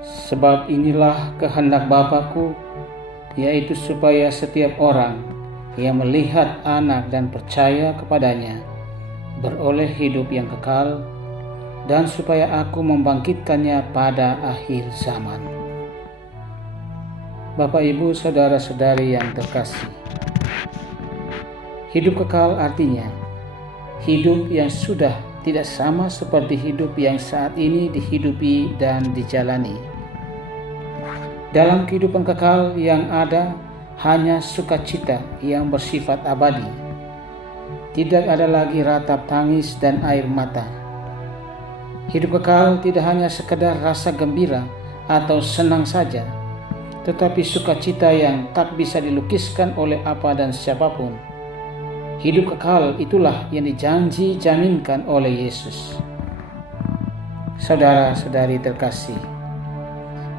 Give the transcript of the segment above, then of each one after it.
Sebab inilah kehendak Bapa-Ku, yaitu supaya setiap orang yang melihat Anak dan percaya kepadanya beroleh hidup yang kekal, dan supaya Aku membangkitkannya pada akhir zaman. Bapak, Ibu, saudara-saudari yang terkasih, hidup kekal artinya hidup yang sudah tidak sama seperti hidup yang saat ini dihidupi dan dijalani. Dalam kehidupan kekal yang ada hanya sukacita yang bersifat abadi. Tidak ada lagi ratap tangis dan air mata. Hidup kekal tidak hanya sekedar rasa gembira atau senang saja, tetapi sukacita yang tak bisa dilukiskan oleh apa dan siapapun. Hidup kekal itulah yang jaminkan oleh Yesus. Saudara-saudari terkasih,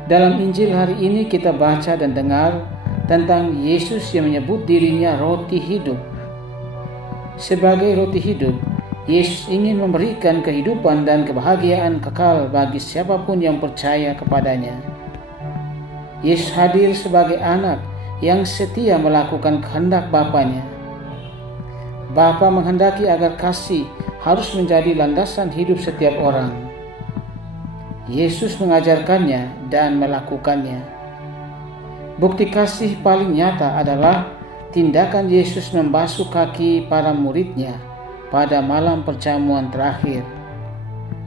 dalam Injil hari ini kita baca dan dengar tentang Yesus yang menyebut dirinya roti hidup. Sebagai roti hidup, Yesus ingin memberikan kehidupan dan kebahagiaan kekal bagi siapapun yang percaya kepadanya. Yesus hadir sebagai anak yang setia melakukan kehendak Bapanya. Bapa menghendaki agar kasih harus menjadi landasan hidup setiap orang. Yesus mengajarkannya dan melakukannya. Bukti kasih paling nyata adalah tindakan Yesus membasuh kaki para muridnya pada malam perjamuan terakhir.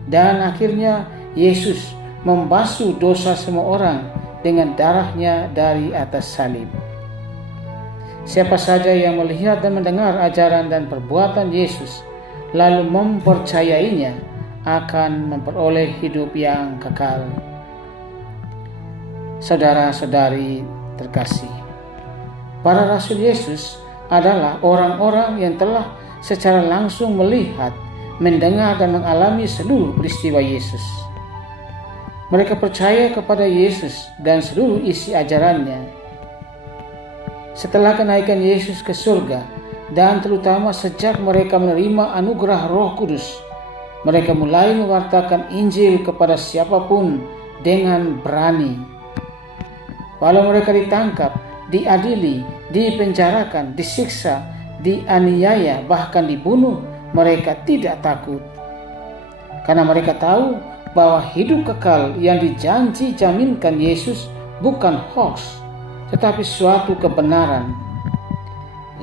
Dan akhirnya Yesus membasuh dosa semua orang dengan darahnya dari atas salib. Siapa saja yang melihat dan mendengar ajaran dan perbuatan Yesus lalu mempercayainya akan memperoleh hidup yang kekal. Saudara-saudari terkasih, para rasul Yesus adalah orang-orang yang telah secara langsung melihat, mendengar dan mengalami seluruh peristiwa Yesus. Mereka percaya kepada Yesus dan seluruh isi ajarannya. Setelah kenaikan Yesus ke surga, dan terutama sejak mereka menerima anugerah Roh Kudus, mereka mulai mewartakan Injil kepada siapapun dengan berani. Walau mereka ditangkap, diadili, dipenjarakan, disiksa, dianiaya, bahkan dibunuh, mereka tidak takut. Karena mereka tahu bahwa hidup kekal yang jaminkan Yesus bukan hoax, tetapi suatu kebenaran.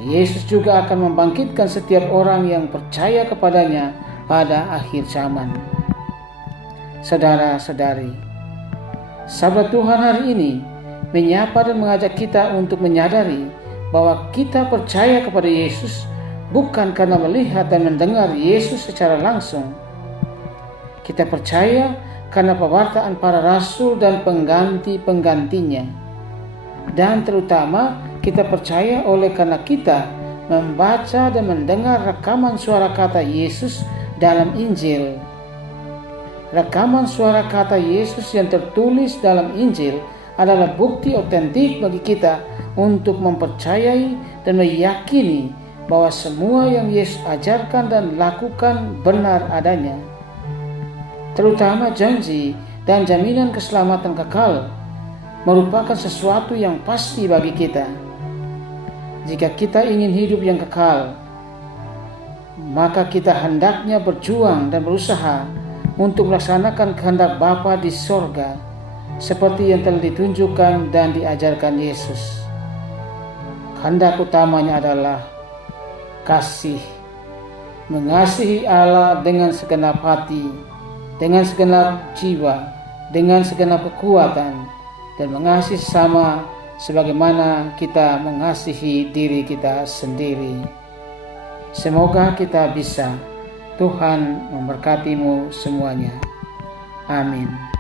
Yesus juga akan membangkitkan setiap orang yang percaya kepadanya pada akhir zaman. Saudara-saudari, Sabda Tuhan hari ini menyapa dan mengajak kita untuk menyadari bahwa kita percaya kepada Yesus bukan karena melihat dan mendengar Yesus secara langsung. Kita percaya karena pewartaan para rasul dan pengganti-penggantinya. Dan terutama kita percaya oleh karena kita membaca dan mendengar rekaman suara kata Yesus dalam Injil. Rekaman suara kata Yesus yang tertulis dalam Injil adalah bukti otentik bagi kita untuk mempercayai dan meyakini bahwa semua yang Yesus ajarkan dan lakukan benar adanya. Terutama janji dan jaminan keselamatan kekal merupakan sesuatu yang pasti bagi kita. Jika kita ingin hidup yang kekal, maka kita hendaknya berjuang dan berusaha untuk melaksanakan kehendak Bapa di sorga, seperti yang telah ditunjukkan dan diajarkan Yesus. Kehendak utamanya adalah kasih, mengasihi Allah dengan segenap hati, dengan segenap jiwa, dengan segenap kekuatan, dan mengasihi sesama sebagaimana kita mengasihi diri kita sendiri. Semoga kita bisa. Tuhan memberkatimu semuanya. Amin.